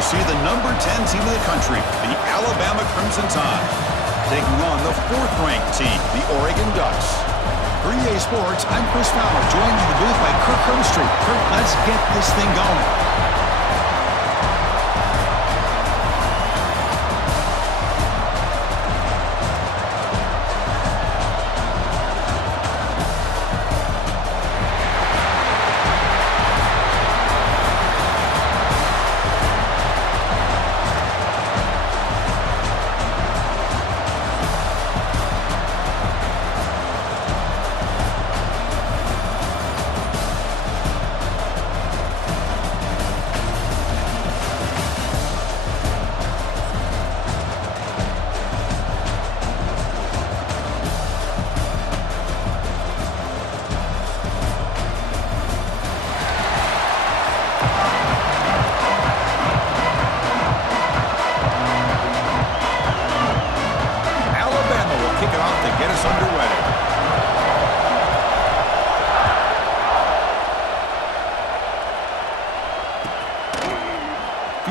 We'll see the number 10 team in the country, the Alabama Crimson Tide, taking on the 4th-ranked team, the Oregon Ducks. For EA Sports, I'm Chris Fowler, joined in the booth by Kirk Herbstreit. Kirk, let's get this thing going.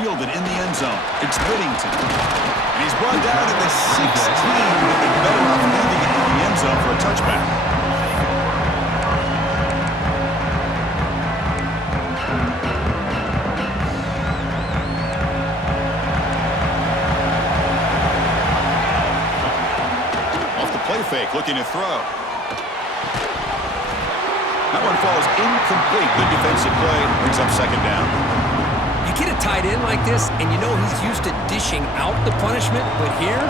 Fielded in the end zone. It's Whittington. And he's brought down at the 16. Would have been better off leaving it in the end zone for a touchback. Off the play fake, looking to throw. That one falls incomplete. Good defensive play. Brings up second down. You get a tight end like this, and you know he's used to dishing out the punishment, but here,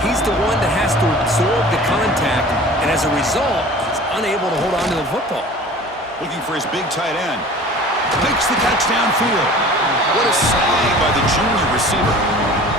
he's the one that has to absorb the contact, and as a result, he's unable to hold on to the football. Looking for his big tight end. Makes the catch downfield. What a sag by the junior receiver.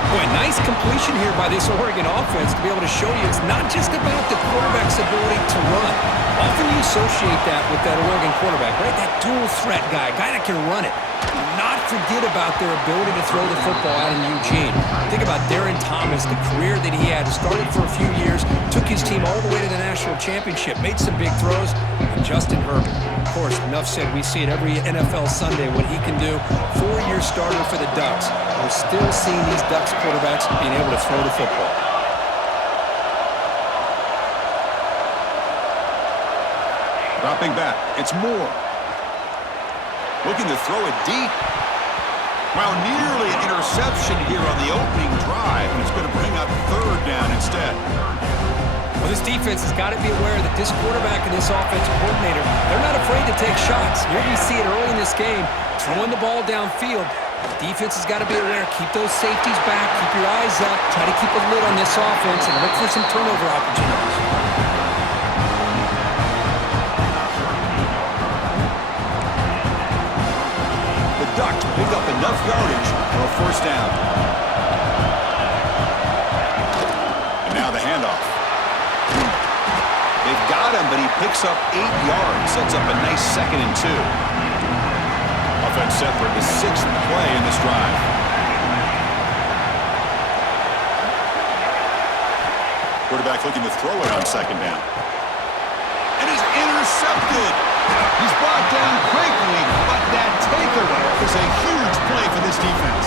Boy, nice completion here by this Oregon offense to be able to show you it's not just about the quarterback's ability to run. Often you associate that with that Oregon quarterback, right? That dual threat guy that can run it. Do not forget about their ability to throw the football out in Eugene. Think about Darren Thomas, the career that he had. Started for a few years, took his team all the way to the national championship, made some big throws. And Justin Herbert, of course, enough said, we see it every NFL Sunday what he can do. 4-year starter for the Ducks. We're still seeing these Ducks quarterbacks being able to throw the football. Dropping back, it's Moore. Looking to throw it deep. Wow, nearly an interception here on the opening drive. It's going to bring up 3rd down instead. Well, this defense has got to be aware that this quarterback and this offensive coordinator, they're not afraid to take shots. Here we see it early in this game, throwing the ball downfield. The defense has got to be aware. Keep those safeties back. Keep your eyes up. Try to keep a lid on this offense and look for some turnover opportunities. Ducks pick up enough yardage for a 1st down. And now the handoff. They've got him, but he picks up 8 yards. Sets up a nice 2nd and 2. Offense set for the 6th play in this drive. Quarterback looking to throw it on 2nd down. And he's intercepted. He's brought down quickly, but that takeaway is a huge play for this defense.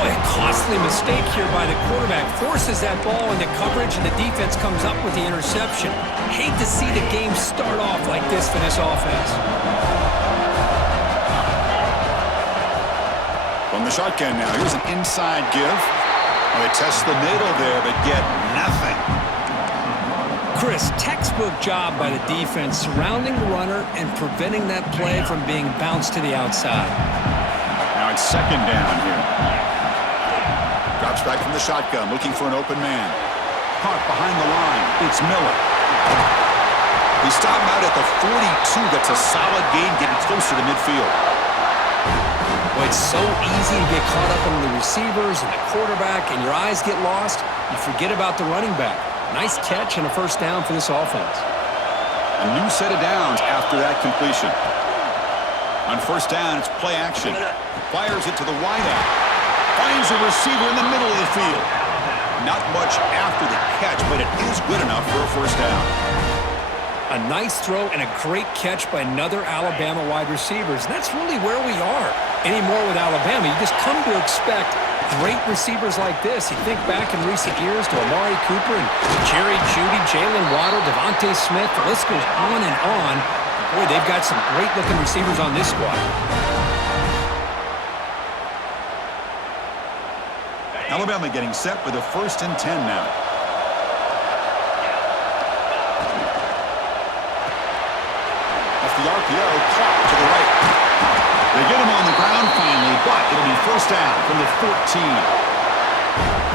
Boy, a costly mistake here by the quarterback. Forces that ball into coverage, and the defense comes up with the interception. Hate to see the game start off like this for this offense. From the shotgun now, here's an inside give. They test the middle there, but get nothing. Chris, textbook job by the defense surrounding the runner and preventing that play from being bounced to the outside. Now it's 2nd down here. Drops back from the shotgun, looking for an open man. Caught behind the line. It's Miller. He stopped out at the 42. That's a solid gain, getting closer to midfield. Well, it's so easy to get caught up in the receivers and the quarterback, and your eyes get lost. You forget about the running back. Nice catch and a 1st down for this offense. A new set of downs after that completion. On 1st down, it's play action. Fires it to the wideout. Finds a receiver in the middle of the field. Not much after the catch, but it is good enough for a 1st down. A nice throw and a great catch by another Alabama wide receiver. And that's really where we are anymore with Alabama. You just come to expect great receivers like this. You think back in recent years to Amari Cooper and Jerry Jeudy, Jalen Waddle, Devontae Smith. The list goes on and on. Boy, they've got some great-looking receivers on this squad. Alabama getting set for the 1st and 10 now. Off the RPO, caught to the right. They get him on the ground finally, but it'll be 1st down from the 14.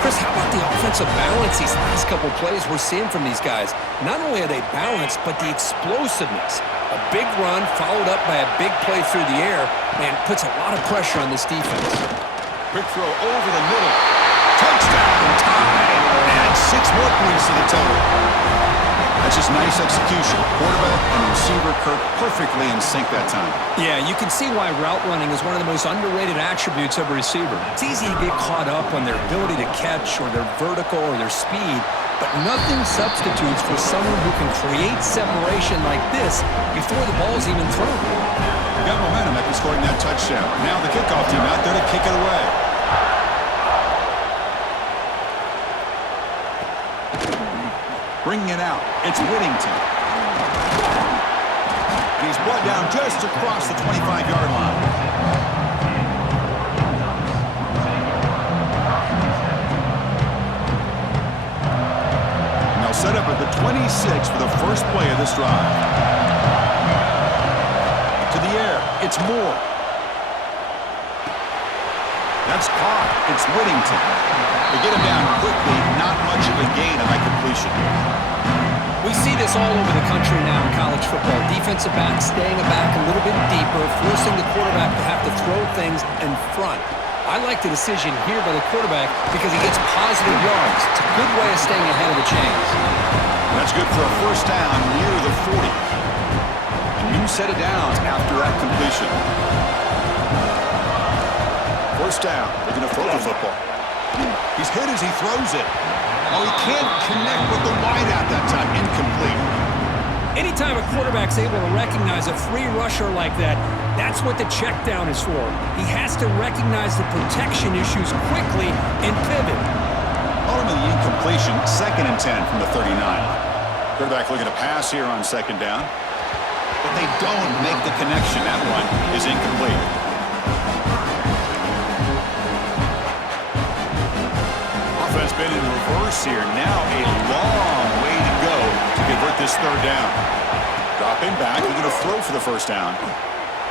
Chris, how about the offensive balance these last couple plays we're seeing from these guys? Not only are they balanced, but the explosiveness. A big run followed up by a big play through the air, and puts a lot of pressure on this defense. Quick throw over the middle. Touchdown, tie, and 6 more points to the total. That's just nice execution. Quarterback and receiver Kirk perfectly in sync that time. Yeah, you can see why route running is one of the most underrated attributes of a receiver. It's easy to get caught up on their ability to catch or their vertical or their speed, but nothing substitutes for someone who can create separation like this before the ball's even thrown. Got momentum after scoring that touchdown. Now the kickoff team out there to kick it away. Bringing it out, it's Whittington. And he's brought down just across the 25-yard line. Now set up at the 26 for the first play of this drive. To the air, it's Moore. That's caught. It's Whittington. They get him down quickly, not much of a gain on that completion. We see this all over the country now in college football. Defensive backs staying back a little bit deeper, forcing the quarterback to have to throw things in front. I like the decision here by the quarterback because he gets positive yards. It's a good way of staying ahead of the chains. That's good for a 1st down near the 40. A new set of downs after that completion. 1st down. They're going to throw the football. He's hit as he throws it. Oh, he can't connect with the wideout that time. Incomplete. Anytime a quarterback's able to recognize a free rusher like that, that's what the check down is for. He has to recognize the protection issues quickly and pivot. Ultimately, the incompletion, 2nd and 10 from the 39. Quarterback looking to pass here on 2nd down. But they don't make the connection. That one is incomplete. Offense been in reverse here. Now a long way to go to convert this 3rd down. Dropping back, looking to throw for the 1st down.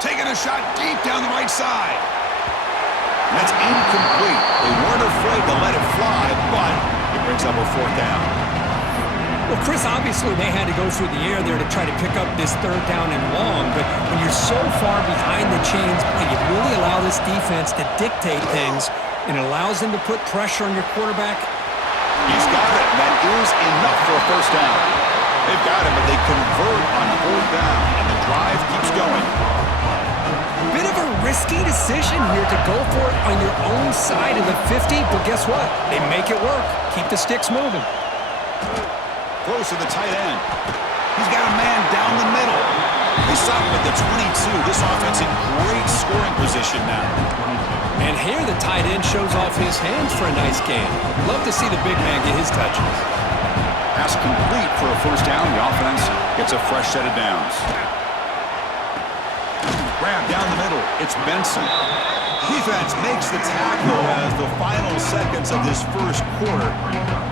Taking a shot deep down the right side. That's incomplete. They weren't afraid to let it fly, but it brings up a 4th down. Well, Chris, obviously they had to go through the air there to try to pick up this 3rd down and long, but when you're so far behind the chains, you really allow this defense to dictate things, and it allows them to put pressure on your quarterback. He's got it. That is enough for a 1st down. They've got it, but they convert on 4th down, and the drive keeps going. Bit of a risky decision here to go for it on your own side of the 50, but guess what? They make it work. Keep the sticks moving. Close to the tight end. He's got a man down the middle. They stop him at the 22. This offense in great scoring position now. And here the tight end shows off his hands for a nice game. Love to see the big man get his touches. Pass complete for a 1st down. The offense gets a fresh set of downs. Grab down the middle. It's Benson. Defense makes the tackle as the final seconds of this 1st quarter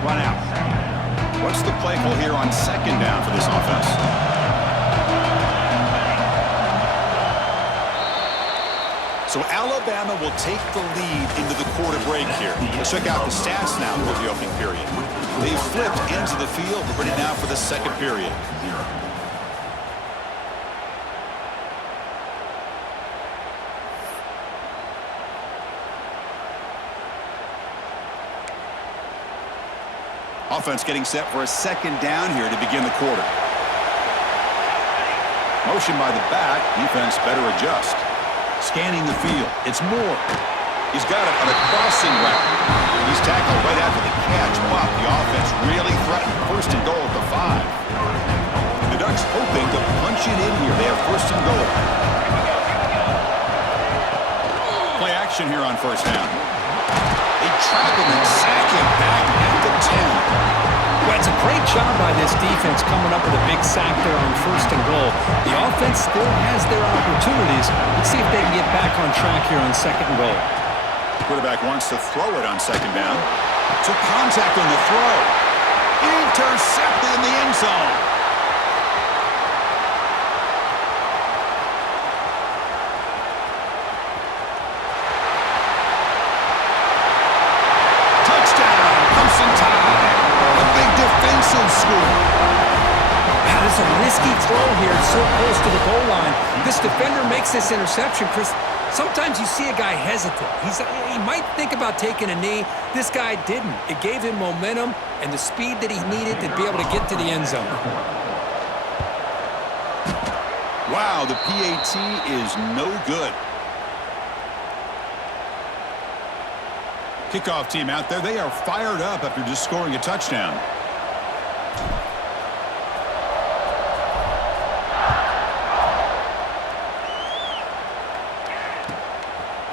run out. What's the play call here on 2nd down for this offense? So Alabama will take the lead into the quarter break here. Let's check out the stats now for the opening period. They've flipped ends of the field. We're ready now for the 2nd period. Offense getting set for a 2nd down here to begin the quarter. Motion by the back. Defense better adjust. Scanning the field. It's Moore. He's got it on a crossing route. He's tackled right after the catch, but the offense really threatened 1st and goal at the 5. The Ducks Bulldogs hoping to punch it in here. They have first and goal. Play action here on first down. They trap him and sack him back at the 10. Well, it's a great job by this defense coming up with a big sack there on first and goal. The offense still has their opportunities. Let's see if they can get back on track here on second and goal. Quarterback wants to throw it on second down. Took contact on the throw. Intercepted in the end zone. Touchdown, Clemson Tide. A big defensive score. That is a risky throw here, so close to the goal line. This defender makes this interception, Chris. Sometimes you see a guy hesitate. He might think about taking a knee. This guy didn't. It gave him momentum and the speed that he needed to be able to get to the end zone. Wow, the PAT is no good. Kickoff team out there. They are fired up after just scoring a touchdown.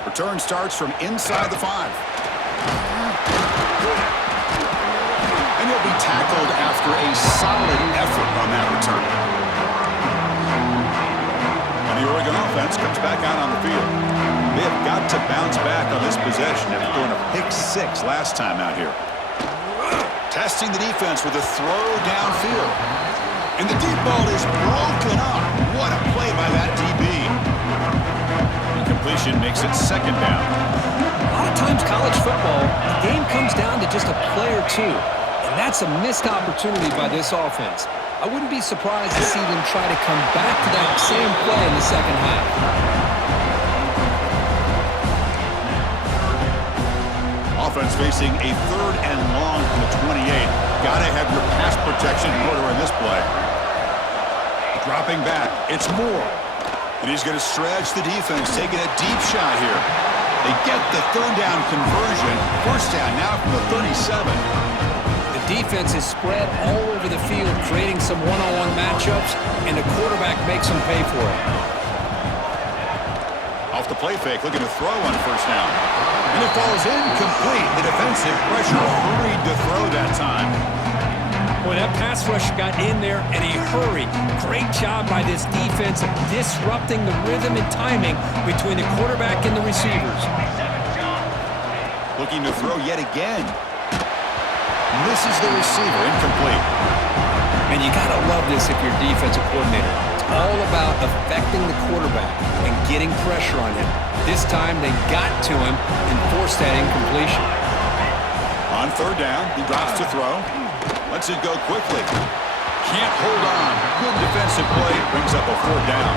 Return starts from inside the 5. And he'll be tackled after a solid effort on that return. And the Oregon offense comes back out on the field. They have got to bounce back on this possession after throwing a pick 6 last time out here. Testing the defense with a throw downfield. And the deep ball is broken up. What a play by that DB. Completion makes it second down. A lot of times college football, the game comes down to just a play or two. And that's a missed opportunity by this offense. I wouldn't be surprised to see them try to come back to that same play in the second half. Offense facing a third and long from the 28. Gotta have your pass protection in order in this play. Dropping back, it's Moore. And he's going to stretch the defense, taking a deep shot here. They get the third down conversion. First down now from the 37. The defense is spread all over the field, creating some one-on-one matchups, and the quarterback makes them pay for it. Off the play fake, looking to throw on first down. And it falls incomplete. The defensive pressure hurried to throw that time. Boy, that pass rush got in there in a hurry. Great job by this defense of disrupting the rhythm and timing between the quarterback and the receivers. Looking to throw yet again. Misses the receiver, incomplete. And you got to love this if you're defensive coordinator. It's all about affecting the quarterback and getting pressure on him. This time they got to him and forced that incompletion. On third down, he drops to throw. Lets it go quickly. Can't hold on. Good defensive play. Brings up a fourth down.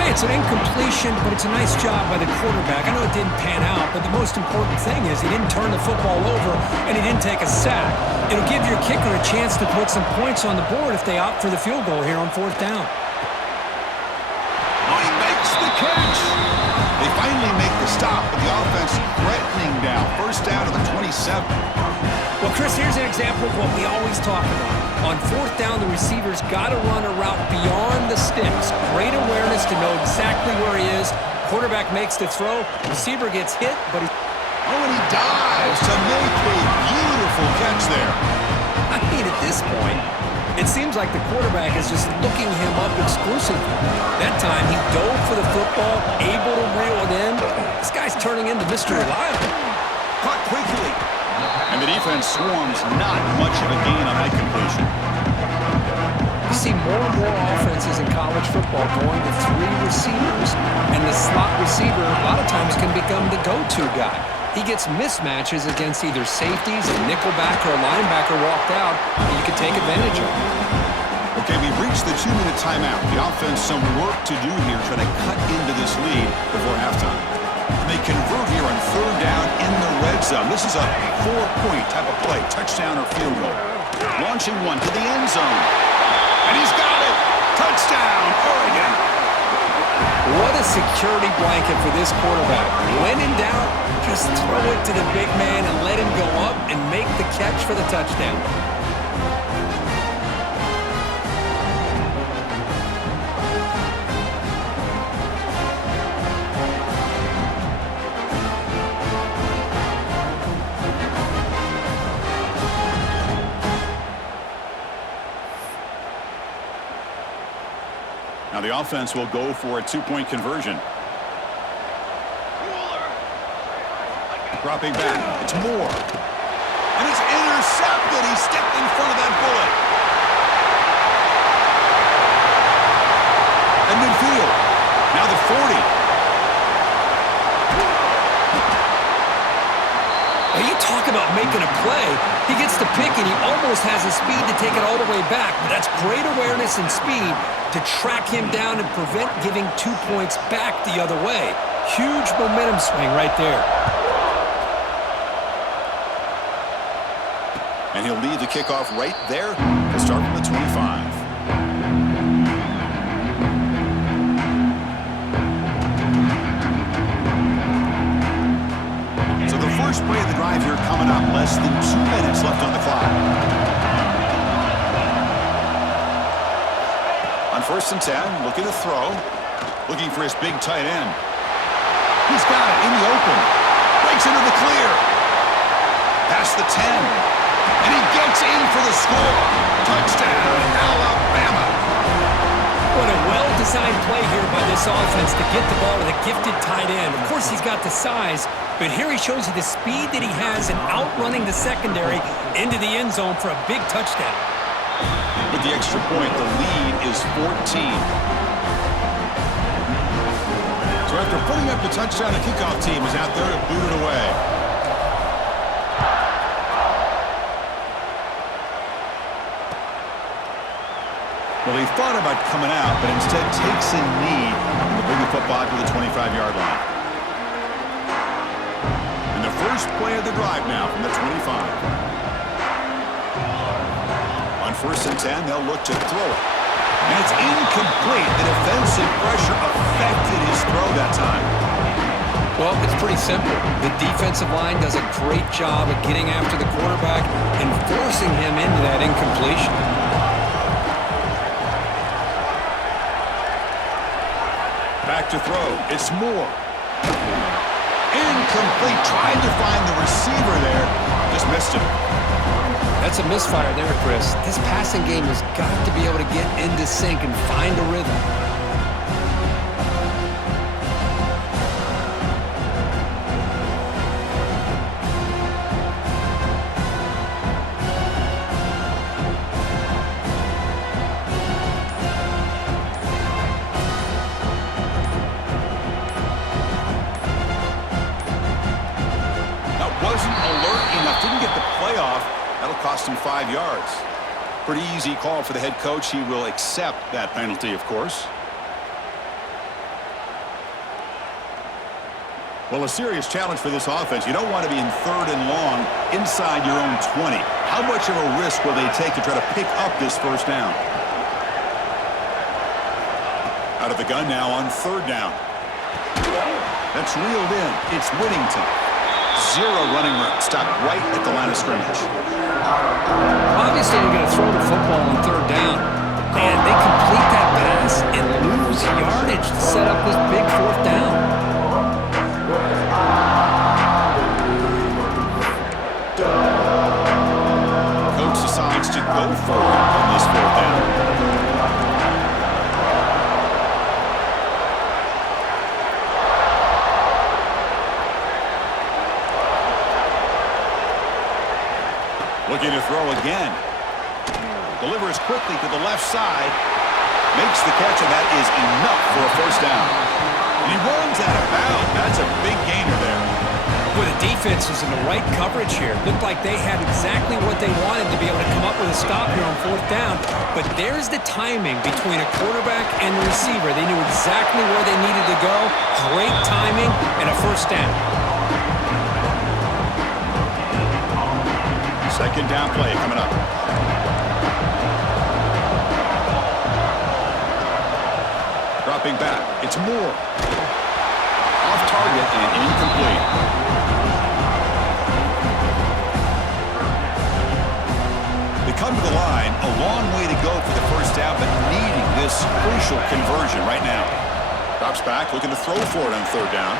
Hey, it's an incompletion, but it's a nice job by the quarterback. I know it didn't pan out, but the most important thing is he didn't turn the football over and he didn't take a sack. It'll give your kicker a chance to put some points on the board if they opt for the field goal here on fourth down. Oh, he makes the catch. They finally make the stop, but the offense threatening now. First down to the 27. Well, Chris, here's an example of what we always talk about. On fourth down, the receiver's got to run a route beyond the sticks. Great awareness to know exactly where he is. Quarterback makes the throw. Receiver gets hit, but he... Oh, and he dives to make a beautiful catch there. I mean, at this point, it seems like the quarterback is just looking him up exclusively. That time, he dove for the football, able to reel it in. This guy's turning into Mr. Reliable. Caught quickly. And the defense swarms, not much of a gain on that completion. You see more and more offenses in college football going to 3 receivers, and the slot receiver a lot of times can become the go-to guy. He gets mismatches against either safeties, a nickelback, or a linebacker walked out, and you can take advantage of it. Okay, we've reached the 2-minute timeout. The offense some work to do here, trying to cut into this lead before halftime. They convert here on third down in the red zone. This is a 4-point type of play, touchdown or field goal. Launching one to the end zone. And he's got it! Touchdown, Oregon! What a security blanket for this quarterback. When in doubt, just throw it to the big man and let him go up and make the catch for the touchdown. The offense will go for a two-point conversion. Dropping back. It's Moore. And it's intercepted. He stepped in front of that bullet. And midfield. Now the 40. You talk about making a play. He gets the pick, and he almost has the speed to take it all the way back. But that's great awareness and speed to track him down and prevent giving 2 points back the other way. Huge momentum swing right there. And he'll lead the kickoff right there to start from the 25. First play of the drive here coming up. Less than 2 minutes left on the clock. On 1st and 10, looking to throw. Looking for his big tight end. He's got it in the open. Breaks into the clear. Past the 10. And he gets in for the score. Touchdown, Alabama. What a well-designed play here by this offense to get the ball with a gifted tight end. Of course, he's got the size, but here he shows you the speed that he has in outrunning the secondary into the end zone for a big touchdown. With the extra point, the lead is 14. So after putting up the touchdown, the kickoff team is out there to boot it away. Well, he thought about coming out, but instead takes a knee to bring the football to the 25-yard line. And the first play of the drive now from the 25. On 1st and 10, they'll look to throw it. And it's incomplete. The defensive pressure affected his throw that time. Well, it's pretty simple. The defensive line does a great job of getting after the quarterback and forcing him into that incompletion. Back to throw. It's Moore. Incomplete. Tried to find the receiver there. Just missed him. That's a misfire there, Chris. This passing game has got to be able to get into sync and find a rhythm. Wasn't alert enough, didn't get the play off. That'll cost him 5 yards. Pretty easy call for the head coach. He will accept that penalty, of course. Well, a serious challenge for this offense. You don't want to be in 3rd and long inside your own 20. How much of a risk will they take to try to pick up this first down? Out of the gun now on 3rd down. That's reeled in. It's Whittington. 0 running room. Stopped right at the line of scrimmage. Obviously, you're going to throw the football on 3rd down. And they complete that pass and lose yardage to set up this big 4th down. Coach decides to go for it on this 4th down. Looking to throw again. Delivers quickly to the left side. Makes the catch, and that is enough for a 1st down. And he runs out of bounds. That's a big gainer there. Well, the defense was in the right coverage here. Looked like they had exactly what they wanted to be able to come up with a stop here on 4th down. But there's the timing between a quarterback and the receiver. They knew exactly where they needed to go. Great timing and a 1st down. 2nd down play coming up. Dropping back. It's Moore. Off target and incomplete. They come to the line. A long way to go for the 1st down, but needing this crucial conversion right now. Drops back, looking to throw for it on 3rd down.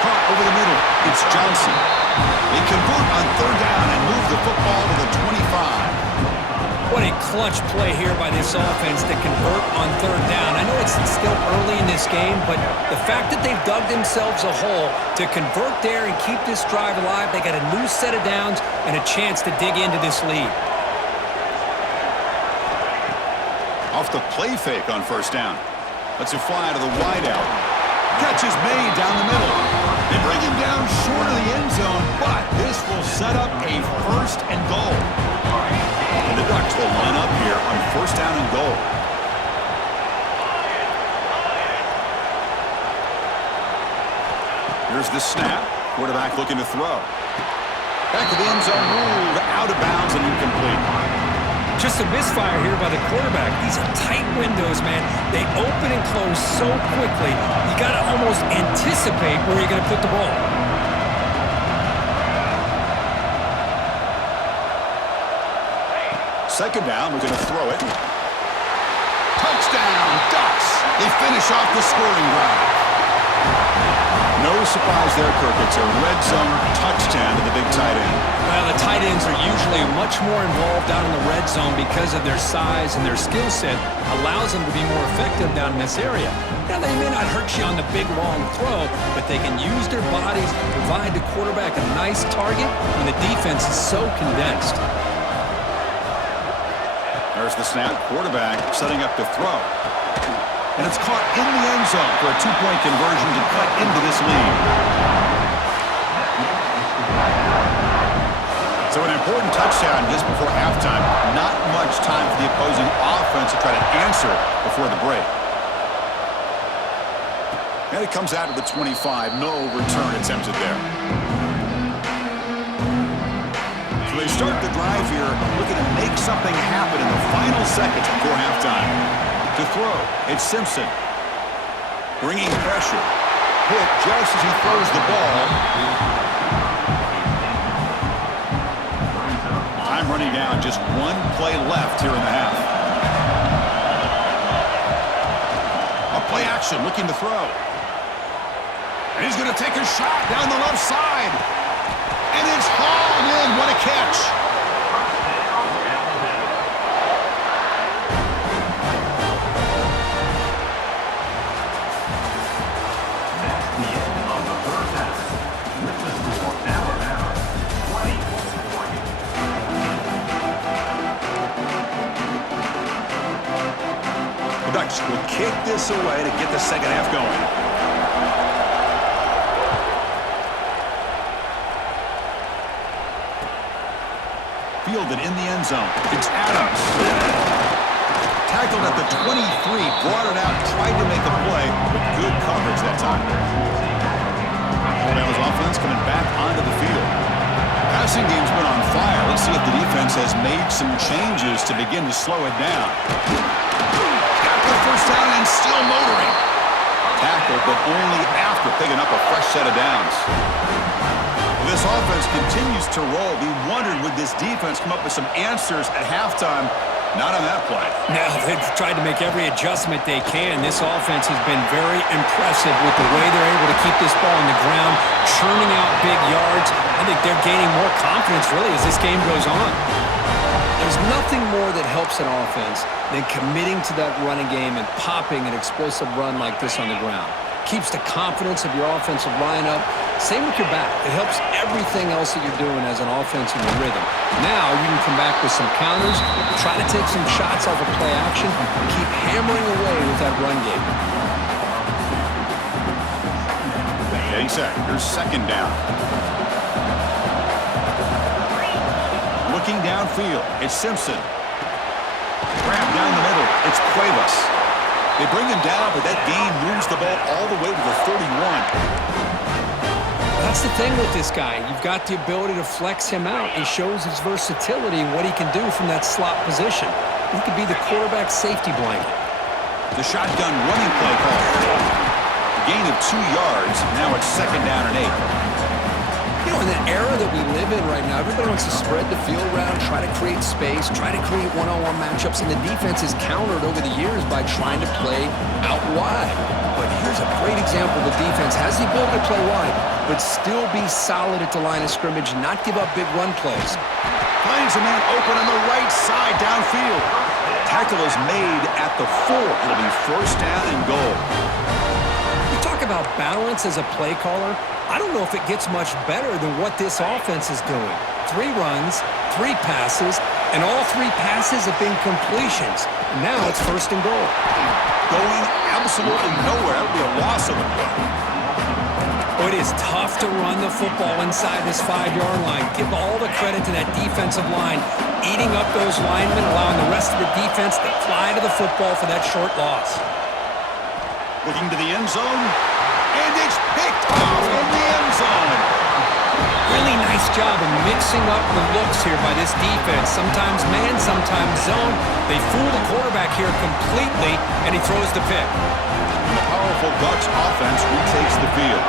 Caught over the middle. It's Johnson. They convert on 3rd down and move the football to the 25. What a clutch play here by this offense to convert on third down. I know it's still early in this game, but the fact that they've dug themselves a hole to convert there and keep this drive alive, they got a new set of downs and a chance to dig into this lead. Off the play fake on first down. Lets it fly to the wideout. Catch is made down the middle. They bring him down short of the end zone, but this will set up a first and goal. And the Ducks will line up here on first down and goal. Here's the snap. Quarterback looking to throw. Back to the end zone, ruled out of bounds and incomplete. Just a misfire here by the quarterback. These are tight windows, man. They open and close so quickly, you got to almost anticipate where you're going to put the ball. Second down, we're going to throw it. Touchdown, Ducks! They finish off the scoring drive. No surprise there, Kirk. It's a red zone touchdown to the big tight end. Well, the tight ends are usually much more involved down in the red zone because of their size and their skill set allows them to be more effective down in this area. Now, they may not hurt you on the big, long throw, but they can use their bodies to provide the quarterback a nice target when the defense is so condensed. There's the snap. Quarterback setting up to throw. And it's caught in the end zone for a two-point conversion to cut into this lead. So an important touchdown just before halftime. Not much time for the opposing offense to try to answer before the break. And it comes out to the 25. No return attempted there. So they start the drive here looking to make something happen in the final seconds before halftime. To throw, it's Simpson. Bringing pressure. Hit just as he throws the ball. Time running down, just one play left here in the half. A play action, looking to throw. And he's going to take a shot down the left side. And it's hauled in. What a catch. The Ducks will kick this away to get the second half going. Fielded in the end zone. It's Adams. Tackled at the 23, brought it out, tried to make a play, but good coverage that time. Alabama's offense coming back onto the field. Passing game's been on fire. Let's see if the defense has made some changes to begin to slow it down. Got the first down and still motoring. Tackled, but only after picking up a fresh set of downs. This offense continues to roll. We wondered, would this defense come up with some answers at halftime? Not on that play. No, they've tried to make every adjustment they can. This offense has been very impressive with the way they're able to keep this ball on the ground, churning out big yards. I think they're gaining more confidence, really, as this game goes on. There's nothing more that helps an offense than committing to that running game and popping an explosive run like this on the ground. Keeps the confidence of your offensive lineup. Same with your back. It helps everything else that you're doing as an offense in your rhythm. Now you can come back with some counters, try to take some shots off of play action, and keep hammering away with that run game. Getting set. Here's second down. Looking downfield. It's Simpson. Grab down the middle. It's Cuevas. They bring him down, but that gain moves the ball all the way to the 31. That's the thing with this guy. You've got the ability to flex him out. He shows his versatility and what he can do from that slot position. He could be the quarterback's safety blanket. The shotgun running play call. Gain of 2 yards. Now it's second down and 8. You know, in the era that we live in right now, everybody wants to spread the field around, try to create space, try to create one-on-one matchups, and the defense is countered over the years by trying to play out wide. But here's a great example. The defense has the ability to play wide, but but still be solid at the line of scrimmage, not give up big run plays. Finds a man open on the right side downfield. Tackle is made at the 4. It'll be first down and goal. You talk about balance as a play caller. I don't know if it gets much better than what this offense is doing. 3 runs, 3 passes, and all 3 passes have been completions. Now it's first and goal. Going absolutely nowhere. That would be a loss of the play. It is tough to run the football inside this 5-yard line. Give all the credit to that defensive line, eating up those linemen, allowing the rest of the defense to fly to the football for that short loss. Looking to the end zone, and it's picked off in the end zone. Really nice job of mixing up the looks here by this defense. Sometimes man, sometimes zone. They fool the quarterback here completely, and he throws the pick. And the powerful Bucs offense retakes the field.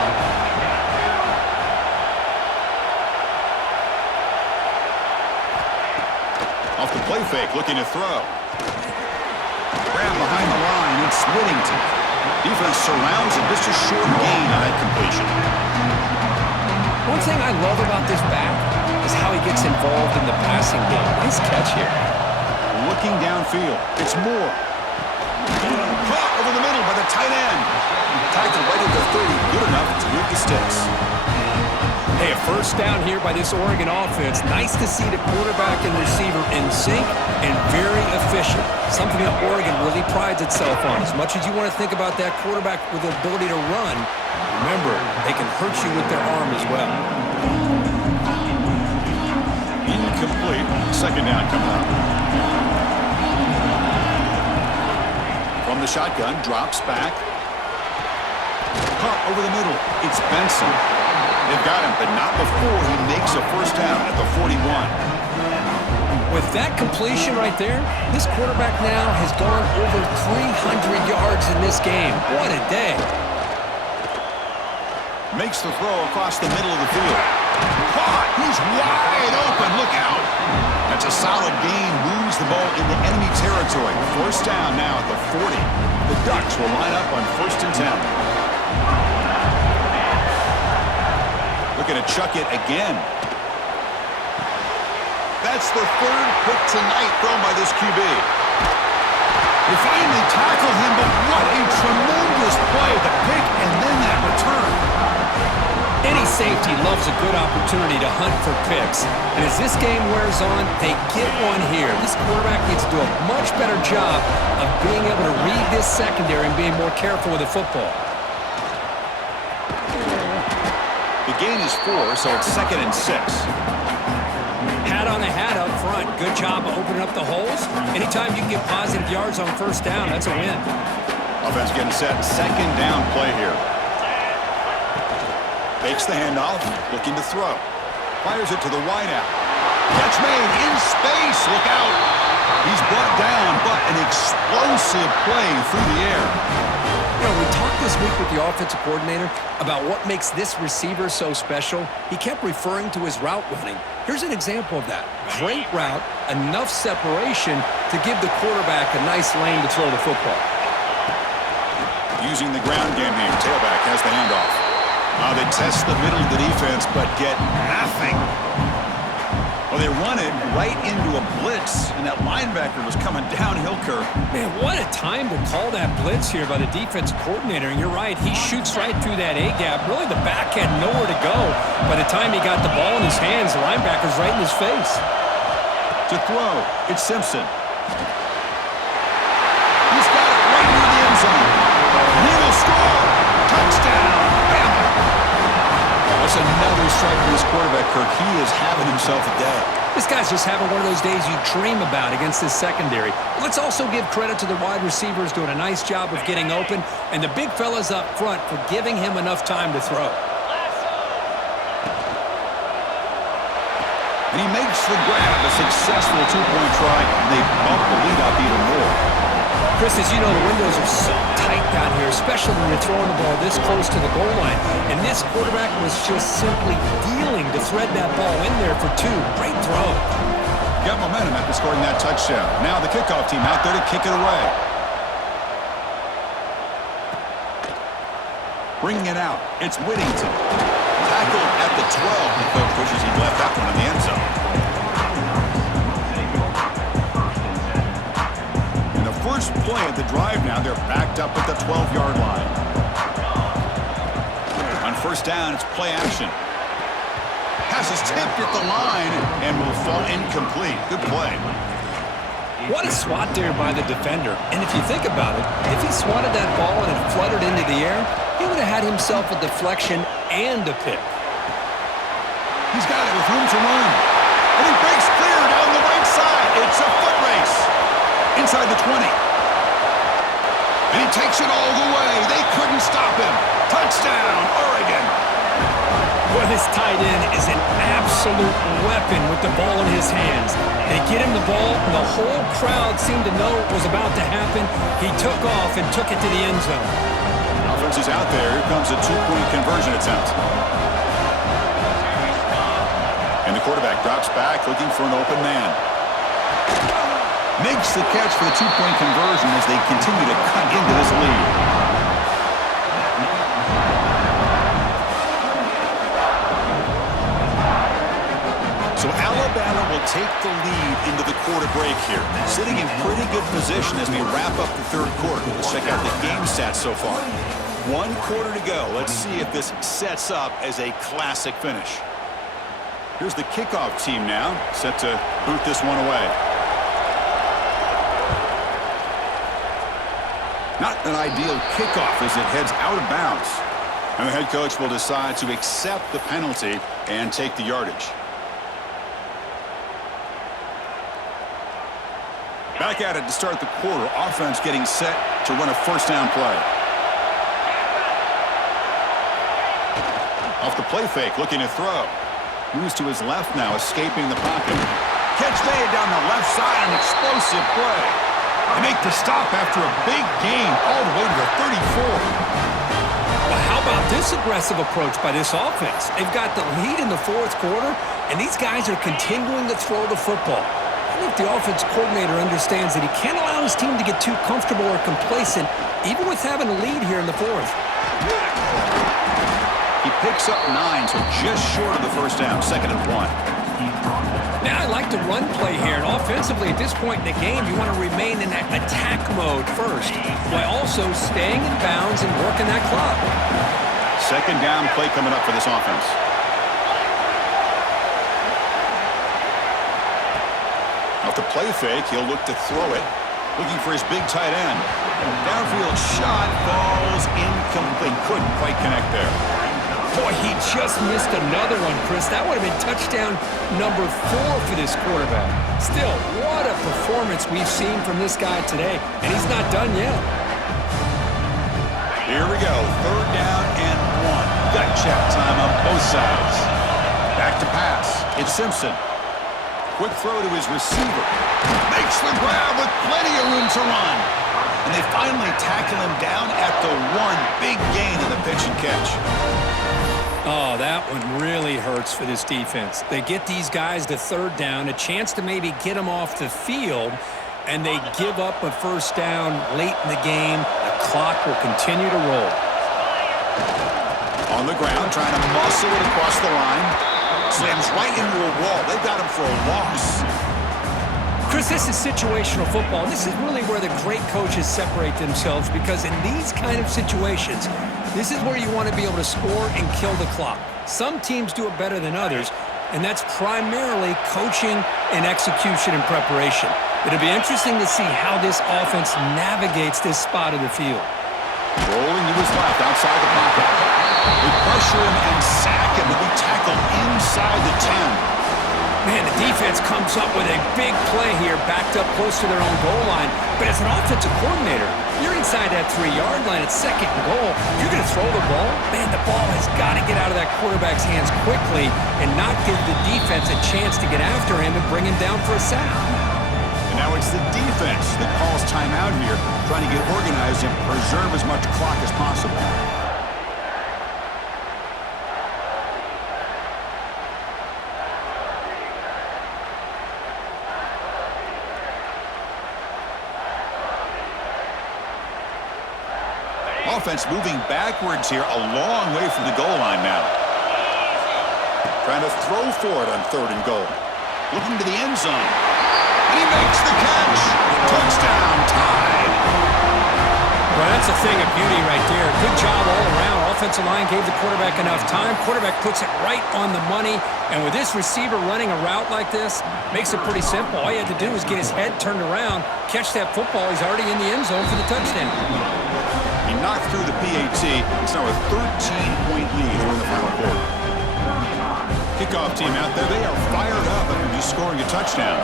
Off the play fake, looking to throw. Grab behind the line, it's Whittington. Defense surrounds him, just a short gain on that completion. One thing I love about this back is how he gets involved in the passing game. Nice catch here. Looking downfield, it's Moore. Caught over the middle by the tight end. Tackled right at the 30, good enough to move the sticks. Hey, a first down here by this Oregon offense. Nice to see the quarterback and receiver in sync and very efficient. Something that Oregon really prides itself on. As much as you want to think about that quarterback with the ability to run, remember, they can hurt you with their arm as well. Incomplete. Second down coming up. From the shotgun, drops back. Caught over the middle. It's Benson. They've got him, but not before he makes a first down at the 41. With that completion right there, this quarterback now has gone over 300 yards in this game. What a day. Makes the throw across the middle of the field. Caught! He's wide open. Look out! That's a solid gain. Moves the ball into enemy territory. First down now at the 40. The Ducks will line up on 1st and 10. Looking to chuck it again. That's the 3rd pick tonight thrown by this QB. They finally tackled him, but what a tremendous play. The pick and then that return. Any safety loves a good opportunity to hunt for picks. And as this game wears on, they get one here. This quarterback needs to do a much better job of being able to read this secondary and being more careful with the football. The gain is 4, so it's 2nd and 6. Hat on the hat up front. Good job of opening up the holes. Anytime you can get positive yards on first down, that's a win. Offense getting set. 2nd down play here. Fakes the handoff. Looking to throw. Fires it to the wideout. Catch made in space. Look out. He's brought down, but an explosive play through the air. You know, we talked this week with the offensive coordinator about what makes this receiver so special. He kept referring to his route running. Here's an example of that. Great route, enough separation to give the quarterback a nice lane to throw the football. Using the ground game here. Tailback has the handoff. They test the middle of the defense, but get nothing. Well, they run it right into a blitz, and that linebacker was coming downhill curve. Man, what a time to call that blitz here by the defensive coordinator. And you're right, he shoots right through that A-gap. Really, the back had nowhere to go. By the time he got the ball in his hands, the linebacker's right in his face. To throw, it's Simpson. He's got it right near the end zone. And he will score. Touchdown, Bama. That's another strike for this quarterback, Kirk. He is having himself a day. This guy's just having one of those days you dream about against this secondary. Let's also give credit to the wide receivers doing a nice job of getting open, and the big fellas up front for giving him enough time to throw. And he makes the grab, a successful two-point try, and they bump the lead up even more. Chris, as you know, the windows are so tight down here, especially when you're throwing the ball this close to the goal line. And this quarterback was just simply dealing to thread that ball in there for 2. Great throw. Got momentum after scoring that touchdown. Now the kickoff team out there to kick it away. Bringing it out, it's Whittington. tackled at the 12. The coach wishes he'd left that one in the end zone. In the first play of the drive now, they're backed up at the 12-yard line. On first down, it's play action. Pass is tipped at the line and will fall incomplete. Good play. What a swat there by the defender. And if you think about it, if he swatted that ball and it fluttered into the air, he would have had himself a deflection and a pick. He's got it with room to run. And he breaks clear down the right side. It's a foot race. Inside the 20. And he takes it all the way. They couldn't stop him. Touchdown, Oregon. Well, this tight end is an absolute weapon with the ball in his hands. They get him the ball, and the whole crowd seemed to know what was about to happen. He took off and took it to the end zone. Offense is out there. Here comes a two-point conversion attempt. And the quarterback drops back, looking for an open man. Makes the catch for the two-point conversion as they continue to cut into this lead. So Alabama will take the lead into the quarter break here. Sitting in pretty good position as we wrap up the third quarter. Let's check out the game stats so far. 1 quarter to go. Let's see if this sets up as a classic finish. Here's the kickoff team now, set to boot this one away. Not an ideal kickoff as it heads out of bounds. And the head coach will decide to accept the penalty and take the yardage. Back at it to start the quarter. Offense getting set to run a first down play. Off the play fake, looking to throw. Moves to his left now, escaping the pocket. Catch made down the left side, an explosive play. They make the stop after a big gain all the way to the 34. Well, how about this aggressive approach by this offense? They've got the lead in the fourth quarter, and these guys are continuing to throw the football. I think the offense coordinator understands that he can't allow his team to get too comfortable or complacent, even with having a lead here in the fourth. He picks up 9, so just short of the first down, 2nd and 1. Now I like the run play here, and offensively at this point in the game, you want to remain in that attack mode first, while also staying in bounds and working that clock. 2nd down play coming up for this offense. Off the play fake, he'll look to throw it. Looking for his big tight end. Downfield shot falls incomplete. Couldn't quite connect there. Boy, he just missed another one, Chris. That would have been touchdown number 4 for this quarterback. Still, what a performance we've seen from this guy today, and he's not done yet. Here we go. 3rd down and 1. Gut check time on both sides. Back to pass. It's Simpson. Quick throw to his receiver. Makes the grab with plenty of room to run. And they finally tackle him down at the 1. Big gain in the pitch and catch. Oh, that one really hurts for this defense. They get these guys to 3rd down, a chance to maybe get them off the field, and they give up a first down late in the game. The clock will continue to roll. On the ground, trying to muscle it across the line. Slams right into a wall. They got him for a loss. Chris, this is situational football. This is really where the great coaches separate themselves, because in these kind of situations, this is where you want to be able to score and kill the clock. Some teams do it better than others, and that's primarily coaching and execution and preparation. It'll be interesting to see how this offense navigates this spot of the field. Rolling to his left, outside the pocket. They pressure him and sack him. He'll be tackled inside the 10. Man, the defense comes up with a big play here, backed up close to their own goal line. But as an offensive coordinator, you're inside that 3-yard line at 2nd and goal. You're going to throw the ball. Man, the ball has got to get out of that quarterback's hands quickly and not give the defense a chance to get after him and bring him down for a sack. And now it's the defense that calls timeout here, trying to get organized and preserve as much clock as possible. Offense moving backwards here, a long way from the goal line now. Trying to throw for it on 3rd and goal. Looking to the end zone. And he makes the catch. Touchdown, tied. Well, that's a thing of beauty right there. Good job all around. Offensive line gave the quarterback enough time. Quarterback puts it right on the money. And with this receiver running a route like this, makes it pretty simple. All you had to do was get his head turned around, catch that football. He's already in the end zone for the touchdown. He knocked through the PAT. It's now a 13-point lead here in the final quarter. Kickoff team out there. They are fired up after just scoring a touchdown.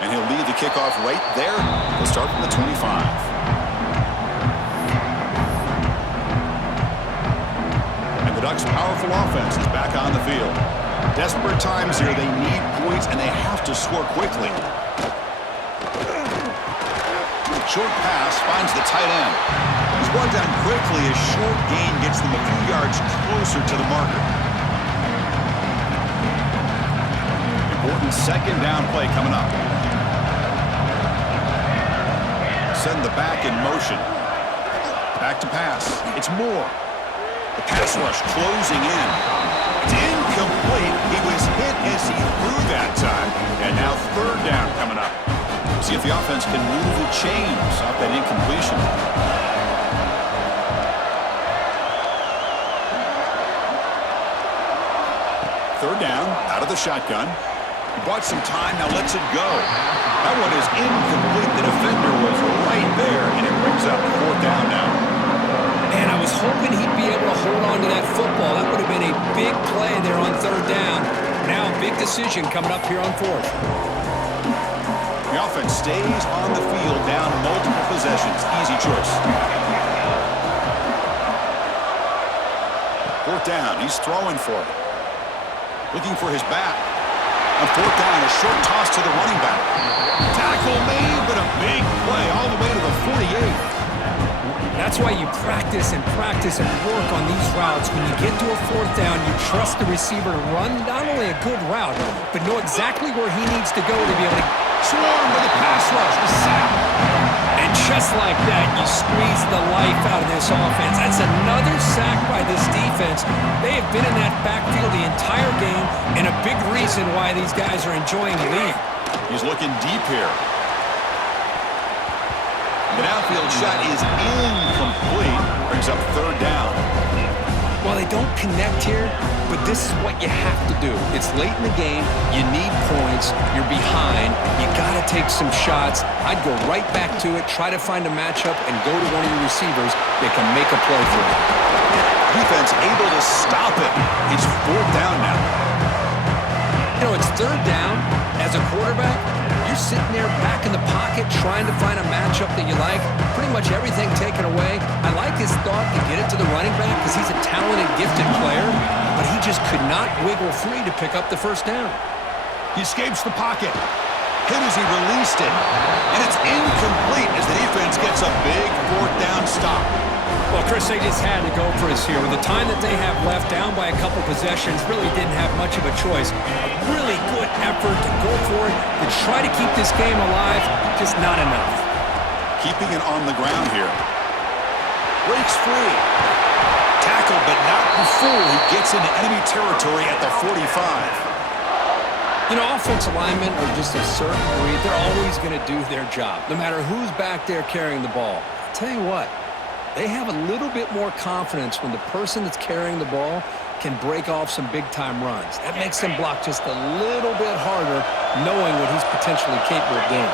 And he'll lead the kickoff right there. He'll start from the 25. And the Ducks' powerful offense is back on the field. Desperate times here. They need points, and they have to score quickly. Short pass finds the tight end. He's brought down quickly. A short gain gets them a few yards closer to the marker. Important 2nd down play coming up. Send the back in motion. Back to pass. It's Moore. The pass rush closing in. It's incomplete. He was hit as he threw that time. And now 3rd down coming up. See if the offense can move the chains off that incompletion. 3rd down, out of the shotgun. He bought some time, now lets it go. That one is incomplete. The defender was right there, and it brings up 4th down now. Man, I was hoping he'd be able to hold on to that football. That would have been a big play there on 3rd down. Now a big decision coming up here on 4th. The offense stays on the field, down multiple possessions. Easy choice. 4th down, he's throwing for it. Looking for his back. On 4th down, a short toss to the running back. Tackle made, but a big play all the way to the 48. That's why you practice and work on these routes. When you get to a 4th down, you trust the receiver to run not only a good route, but know exactly where he needs to go to be able to swarm with a pass rush. The sack. And just like that, you squeeze the life out of this offense. That's another sack by this defense. They have been in that backfield the entire game, and a big reason why these guys are enjoying the lead. He's looking deep here. The downfield shot is incomplete. Brings up 3rd down. Well, they don't connect here, but this is what you have to do. It's late in the game. You need points. You're behind. You got to take some shots. I'd go right back to it, try to find a matchup, and go to one of your receivers that can make a play for you. Defense able to stop it. It's 4th down now. You know, it's 3rd down. As a quarterback, you're sitting there back in the pocket trying to find a matchup that you like. Pretty much everything taken away. I like his thought to get it to the running back because he's a talented, gifted player, but he just could not wiggle free to pick up the 1st down. He escapes the pocket. Hit as he released it. And it's incomplete as the defense gets a big 4th down stop. Well, Chris, they just had to go for us here. With the time that they have left, down by a couple possessions, really didn't have much of a choice. A really good effort to go for it, to try to keep this game alive, just not enough. Keeping it on the ground here. Breaks free. Tackled, but not before he gets into enemy territory at the 45. You know, offensive linemen are just a certain breed. They're always going to do their job, no matter who's back there carrying the ball. I'll tell you what. They have a little bit more confidence when the person that's carrying the ball can break off some big-time runs. That makes them block just a little bit harder, knowing what he's potentially capable of doing.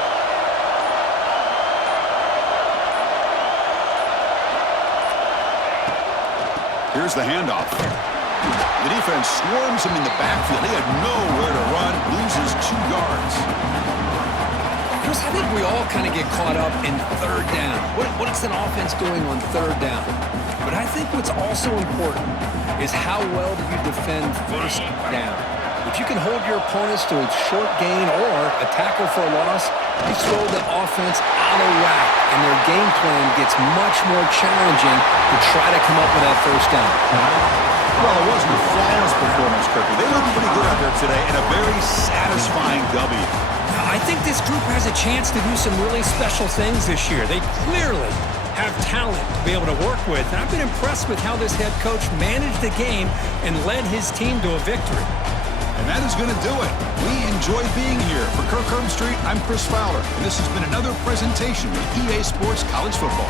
Here's the handoff. The defense swarms him in the backfield. He had nowhere to run, loses 2 yards. Chris, I think we all kind of get caught up in 3rd down. What is an offense doing on 3rd down? But I think what's also important is how well do you defend 1st down. If you can hold your opponents to a short gain or a tackle for a loss, you throw the offense out of whack, and their game plan gets much more challenging to try to come up with that 1st down. Well, it wasn't a flawless performance, Kirby. They looked pretty good out there today, and a very satisfying W. I think this group has a chance to do some really special things this year. They clearly have talent to be able to work with. And I've been impressed with how this head coach managed the game and led his team to a victory. And that is going to do it. We enjoyed being here. For Kirk Herbstreit, I'm Chris Fowler, and this has been another presentation of EA Sports College Football.